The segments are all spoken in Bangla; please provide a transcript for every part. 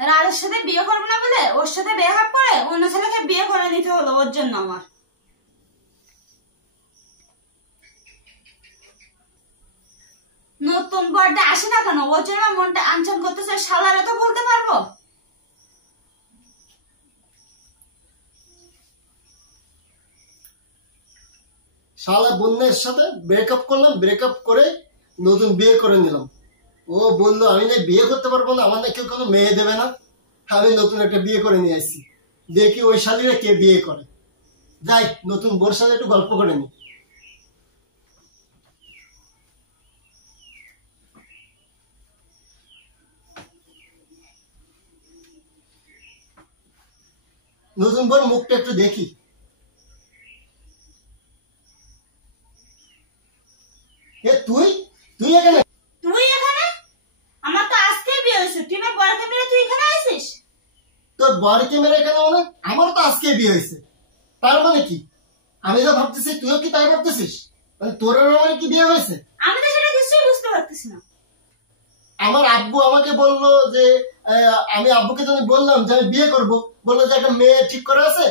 রাজের সাথে বিয়ে করবো না বলে ওর সাথে বেহাব করে অন্য ছেলেকে বিয়ে করে নিতে হলো ওর জন্য আমার। নতুন বরটা আসে না কেন? ওর জন্য মনটা আনচান করতেছে, শালারে তো বলতে পারবো। শালা বোনের সাথে ব্রেকআপ করলাম, ব্রেকআপ করে নতুন বিয়ে করে নিলাম। ও বললো আমি না বিয়ে করতে পারবো না, আমার না কেউ কোনো মেয়ে দেবে না। আমি নতুন একটা বিয়ে করে নিয়ে আসছি, দেখি ওই শালিরা কে বিয়ে করে। যাই নতুন বোর সাথে একটু গল্প করে নি। নতুন বোর মুখটা একটু দেখি। এ তুই তুই এখানে? তুই এখানে? আমার তো আজকে বিয়ে হয়েছে, তুই আমার বরকে মেরে তুই এখানে আসিস? তোর বরকে মেরে কেন? মানে আমার তো আজকে বিয়ে হয়েছে, তার মানে কি? আমি যা ভাবতেছি তুইও কি তাই ভাবতেছিস? মানে তোর মানে কি বিয়ে হয়েছে? আমি তো সেটা কিছুই বুঝতে পারতেছি না। আমার আব্বু আমাকে বললো যে আমি আব্বুকে যখন বললাম যে আমি বিয়ে করব, বললো যে একটা মেয়ে ঠিক করা আছে,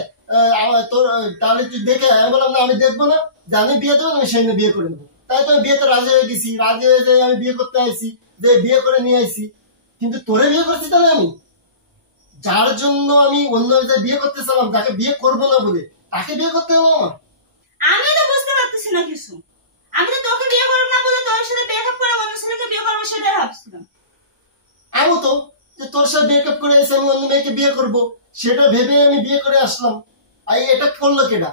তোর তাহলে তুই দেখে। আমি বললাম না, আমি দেখবো না, জানি বিয়ে দেবো আমি সেই মেয়ে বিয়ে করে নেবো। তাই তো আমি বিয়েতে রাজি হয়ে গেছি, রাজি হয়ে যাই আমি বিয়ে করতে আইছি, যে বিয়ে করে নিয়ে আইছি। কিন্তু তোরে বিয়ে করছি তাহলে আমি, যার জন্য আমি অন্য জায়গায় বিয়ে করতে চালাম, যাকে বিয়ে করবো না বলে তাকে বিয়ে করতে হলো আমার। আমি তো বুঝতে পারতেছি না কিছু। আমি তো তোকে বিয়ে করবো না বলে তোর সাথে ব্রেকআপ করে অন্য ছেলেকে বিয়ে করবো সেটা ভাবছিলাম। আমি তো যে তোর সাথে ব্রেকআপ করে এসে আমি অন্য মেয়েকে বিয়ে করব, সেটা ভেবে আমি বিয়ে করে আসলাম। আর এটা করলো কেডা?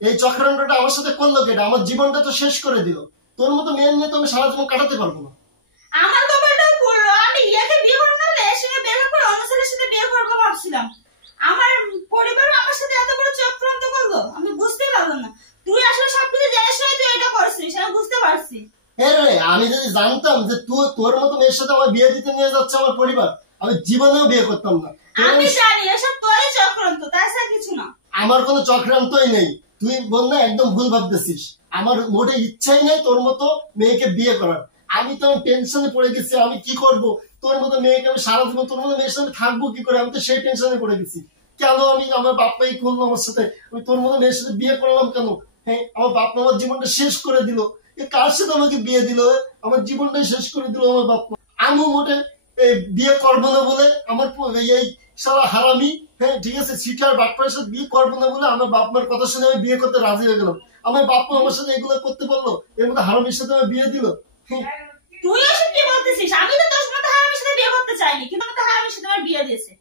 এই চক্রান্তটা আমার সাথে করলো কেডা? আমার জীবনটা তো শেষ করে দিল। তোর মতো মেয়ে নিয়ে তো আমি সারা জীবন কাটাতে পারবো না। আমার কপালটাও পড়লো, আমি ইয়াকে বিয়ে করবো না বলে এর সঙ্গে ব্রেকআপ করে অন্য ছেলের সাথে বিয়ে করবো ভাবছিলাম। আমার পরিবার আমার সাথে এত বড় চক্রান্ত করলো আমি বুঝতে পারলাম না। তুই আসলে সবকিছু জেনে শুনে তুই এটা করছিস, আমি বুঝতে পারছি। রে আমি যদি জানতাম যে তুই তোর মতো মেয়ের সাথে আমার বিয়ে দিতে নিয়ে যাচ্ছে আমার পরিবার, আমি জীবনেও বিয়ে করতাম না। আমি জানি এসব তোরই চক্রান্ত, তাছাড়া কিছু না। আমার কোনো চক্রান্তই নেই, তুই বল না, একদম ভুল ভাবতেছিস। আমার মোটে ইচ্ছাই নেই তোর মতো মেয়েকে বিয়ে করার। আমি তো টেনশনে পড়ে গেছি, আমি কি করব? তোর মতো মেয়েকে আমি সারা জীবন তোর মতো মেয়ের সাথে থাকবো কি করে? আমি তো সেই টেনশনে পড়ে গেছি। কেন আমি আমার বাপ্পাই করলো আমার সাথে, আমি তোর মতো মেয়ের সাথে বিয়ে করলাম কেন? হ্যাঁ, আমার বাপ্পা আমার জীবনটা শেষ করে দিল। কার সাথে আমাকে বিয়ে দিল? আমার জীবনটাই শেষ করে দিল আমার বাপ্পা। আমি মোটে বিয়ে করবো না বলে আমার এই সারা হারামি, হ্যাঁ ঠিক আছে, সিটার বাপ্পার সাথে বিয়ে করবো না বলে আমার বাপ মার কথা শুনে আমি বিয়ে করতে রাজি হয়ে গেলাম। আমার বাপ্পা আমার সাথে এগুলো করতে পারলো, এর মধ্যে হারামির সাথে আমার বিয়ে দিল। তুই ওসব কি বলতেছিস? আমি তো তোর মতো হারামির সাথে বিয়ে করতে চাইনি, কিন্তু আমার তো হারামির সাথে আমার বিয়ে দিয়েছে।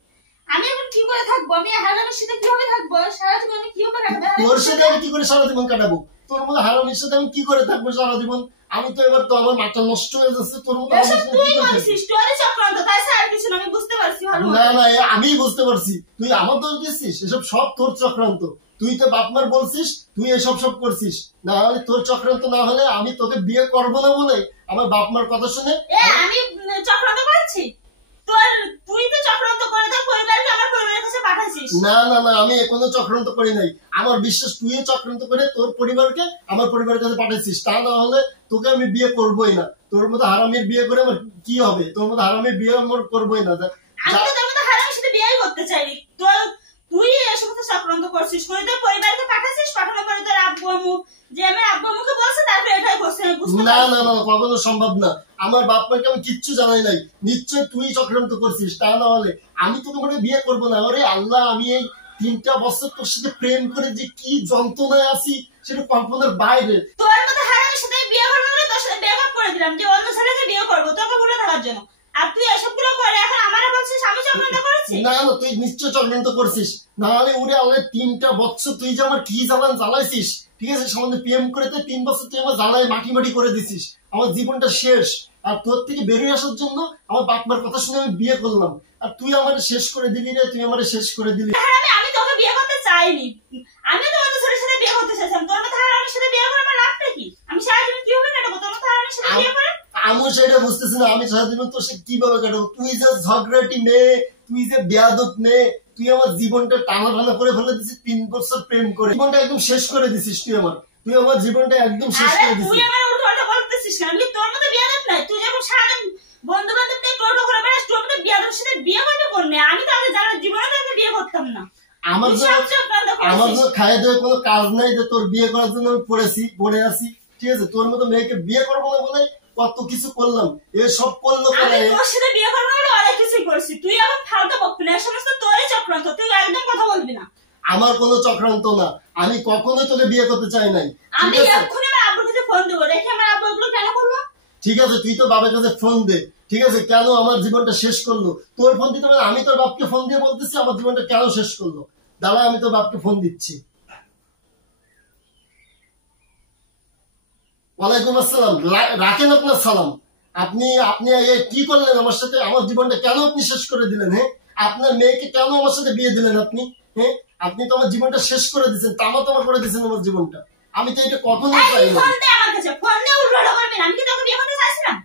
আমি এখন কি করে থাকবো? আমি হারামির সাথে কিভাবে থাকবো? সারা জীবন আমি কিভাবে কাটাবো? তোর সাথে আমি কি করে সারা জীবন কাটাবো? তোর মতো হারামির সাথে আমি কি করে থাকবো সারা জীবন? আমি তো এবার তো আমার মাথা নষ্ট হয়ে যাচ্ছে তোর মতো। তুই বলছিস তোরই চক্রান্ত, তাছাড়া আর কিছু না। আমি বুঝতে পারছি ভালো। না না, আমি বুঝতে পারছি তুই আমার দোষ দিচ্ছিস, এসব সব তোর চক্রান্ত। তুই তো বাপমার বলছিস, তুই এসব সব করছিস। না হলে তোর চক্রান্ত না হলে আমি তোকে বিয়ে করবো না বলে আমার বাপমার কথা শুনে আমি চক্রান্ত করছি? তুই তো চক্রান্ত করে তোর পরিবারকে আমার পরিবারের কাছে পাঠাইছিস। না না না, আমি কোনো চক্রান্ত করি নাই। আমার বিশ্বাস তুই চক্রান্ত করে তোর পরিবারকে আমার পরিবারের কাছে পাঠাইছিস। তা না হলে তোকে আমি বিয়ে করবোই না। তোর মতো হারামির বিয়ে করে আমার কি হবে? তোর মতো হারামির বিয়ে আমার করবোই না। আমি তো তোর মতো হারামির সাথে বিয়ে করতে চাইনি। তুই এর সাথে চক্রান্ত করছিস, করে তোর পরিবারকে পাঠাচ্ছিস, পাঠানোর পরে তোর আব্বু আম্মু যে আমার আব্বু আম্মুকে বলছে তারপরে এটাই করছে। না না না, কখনো সম্ভব না। আমার বাপ মাকে আমি কিচ্ছু জানাই নাই, নিশ্চয় তুই চক্রান্ত করছিস। তা না হলে আমি তোকে মনে বিয়ে করবো না। আরে আল্লাহ, আমি এই 3টা বছর তোর সাথে প্রেম করে যে কি যন্ত্রণায় আছি সেটা কল্পনার বাইরে। তোর মতো হারামির সাথে বিয়ে করবো বলে তোর সাথে ব্রেকআপ করে দিলাম যে অন্য ছেলেকে বিয়ে করবো তোকে বলে থাকার জন্য। আর তুই এসবগুলো করে এখন আমারে বলছিস আমি চক্রান্ত করেছি? না না, তুই নিশ্চয় চক্রান্ত করছিস। না হলে উড়ে আল্লাহ 3টা বছর তুই যে আমার কি জ্বালান জ্বালাইছিস, ঠিক আছে, সামনে প্রেম করে 3 বছর তুই আমার জ্বালায় মাটি মাটি করে দিছিস। আমার জীবনটা শেষ। আর তোর থেকে বেরিয়ে আসার জন্য আমার বাপ মার কথা শুনে আমি বিয়ে করলাম, আর তুই আমার শেষ করে দিলি রে, তুই আমার শেষ করে দিলি। আমি তোকে বিয়ে করতে চাইনি, আমি তো অন্য ছেলের সাথে বিয়ে করতে চাইছিলাম। তোর মতো হারামির সাথে বিয়ে করে আমার লাভটা কি? আমি সারা জীবন কিভাবে কাটাবো তোর মতো হারামির সাথে বিয়ে করে? আমি সেটা বুঝতেছি না, আমি সারা জীবন তোর সাথে কিভাবে কাটাবো? তুই যে ঝগড়াটি মেয়ে, তুই যে বেয়াদব মেয়ে, তুই আমার জীবনটা টানা টানা করে ফেলে দিছিস। 3 বছর প্রেম করে জীবনটা একদম শেষ করে দিছিস। তুই আমার জীবনটা একদম শেষ করে দিছিস। তুই আমার উল্টো পাল্টা বলতেছিস না। আমি তোর মতো বেয়াদব নাই। তুই যখন সারাদিন বন্ধু বান্ধব নিয়ে টোটো করে বেড়াস, তোর মতো বেয়াদবের সাথে বিয়ে করবে কোন মেয়ে? আমার তুই জন্য সব চক্রান্ত আমার করেছিস। জন্য খাইয়ে দেওয়ার কোনো কাজ নাই যে তোর বিয়ে করার জন্য আমি পড়ে আছি, ঠিক আছে? তোর মতো মেয়েকে বিয়ে করবো না বলে কত কিছু করলাম, এসব করলো আমি করে। তোর সাথে বিয়ে করবো বলে অনেক কিছুই করছি, তুই এখন ফালতু বকবি না, এ সমস্ত তোরই চক্রান্ত, তুই একদম কথা বলবি না। আমার কোনো চক্রান্ত না, আমি কখনোই তোকে বিয়ে করতে চাই নাই, আমি ঠিক আছে? এক্ষুনি আমার আব্বুর কাছে ফোন দেবো, রেখে আমার আব্বু এগুলো কেন করবো? ঠিক আছে, তুই তো বাবার কাছে ফোন দে, ঠিক আছে? কেন আমার জীবনটা শেষ করলো? তোর ফোন দিতে হবে, আমি তোর বাপকে ফোন দিয়ে বলতেছি আমার জীবনটা কেন শেষ করলো। দাঁড়া, আমি তোর বাপকে ফোন দিচ্ছি। ওয়ালাইকুম আসসালাম। রাখেন আপনার সালাম। আপনি আপনি কি করলেন আমার সাথে? আমার জীবনটা কেন আপনি শেষ করে দিলেন? হ্যাঁ, আপনার মেয়েকে কেন আমার সাথে বিয়ে দিলেন আপনি? হ্যাঁ, আপনি তো আমার জীবনটা শেষ করে দিচ্ছেন, তামা করে দিচ্ছেন আমার জীবনটা। আমি তো এটা কখনোই এই, চাই না। ফোন দে আমার কাছে, ফোন দিয়ে উল্টো করবি না, আমি কি তোকে বিয়ে করতে চাইছিলাম?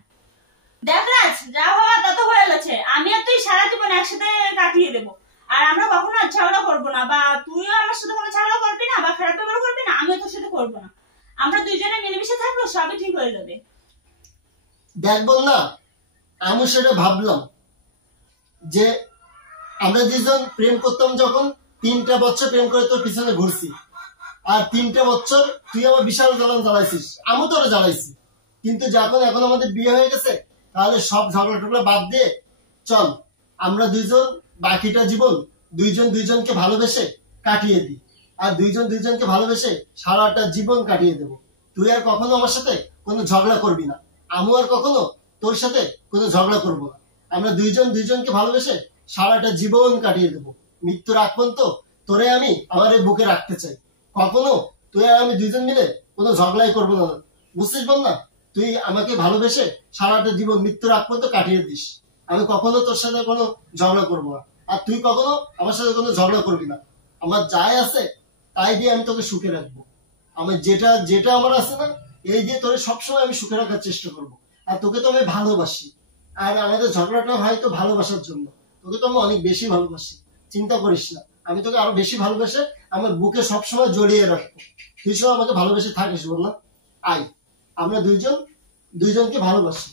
দেখ রাজ, যা হওয়ার তত হয়ে গেছে, আমি আর তুই সারা জীবন একসাথে কাটিয়ে দেবো। আর আমরা কখনো আর ঝগড়া করবো না, বা তুইও আমার সাথে কোনো ঝগড়া করবি না বা খারাপ ব্যবহার করবি না, আমিও তোর সাথে করবো না। আমরা দুইজনে মিলেমিশে থাকবো, সবই ঠিক হয়ে যাবে। দেখবেন না, আমি সেটা ভাবলাম যে আমরা দুজন প্রেম করতাম যখন, 3টা বছর প্রেম করে তোর পিছনে ঘুরছি, আর 3টা বছর তুই আমার বিশাল জ্বালান জ্বালাইছিস, আমি তোরা জ্বালাইছি। কিন্তু যখন এখন আমাদের বিয়ে হয়ে গেছে, তাহলে সব ঝগড়া টগড়া বাদ দিয়ে চল আমরা দুইজন বাকিটা জীবন দুইজন দুইজনকে ভালোবেসে কাটিয়ে দিই, আর দুইজন দুইজনকে ভালোবেসে সারাটা জীবন কাটিয়ে দেব। তুই আর কখনো আমার সাথে কোনো ঝগড়া করবি না, আমি আর কখনো তোর সাথে কোনো ঝগড়া করব না। আমরা দুইজন দুইজনকে ভালোবেসে সারাটা জীবন কাটিয়ে দেব। মৃত্যুর আগ পর্যন্ত তোরে আমি আমার এই বুকে রাখতে চাই। কখনো তুই আর আমি দুইজন মিলে কোনো ঝগড়াই করবো না, বুঝছিস বল না? তুই আমাকে ভালোবেসে সারাটা জীবন মৃত্যুর আগ পর্যন্ত কাটিয়ে দিস। আমি কখনো তোর সাথে কোনো ঝগড়া করবো না, আর তুই কখনো আমার সাথে কোনো ঝগড়া করবি না। আমার যাই আছে তাই দিয়ে আমি তোকে সুখে রাখবো। আমার যেটা যেটা আমার আছে না, এই দিয়ে তোরে সবসময় আমি সুখে রাখার চেষ্টা করব। আর তোকে তো আমি ভালোবাসি, আর আমাদের ঝগড়াটা হয় তো ভালোবাসার জন্য। তোকে তো আমি অনেক বেশি ভালোবাসি, চিন্তা করিস না। আমি তোকে আরো বেশি ভালোবেসে আমার বুকে সবসময় জড়িয়ে রাখবো। তুই সব আমাকে ভালোবেসে থাকিস, বল না? আয়, আমরা দুইজন দুইজনকে ভালোবাসি।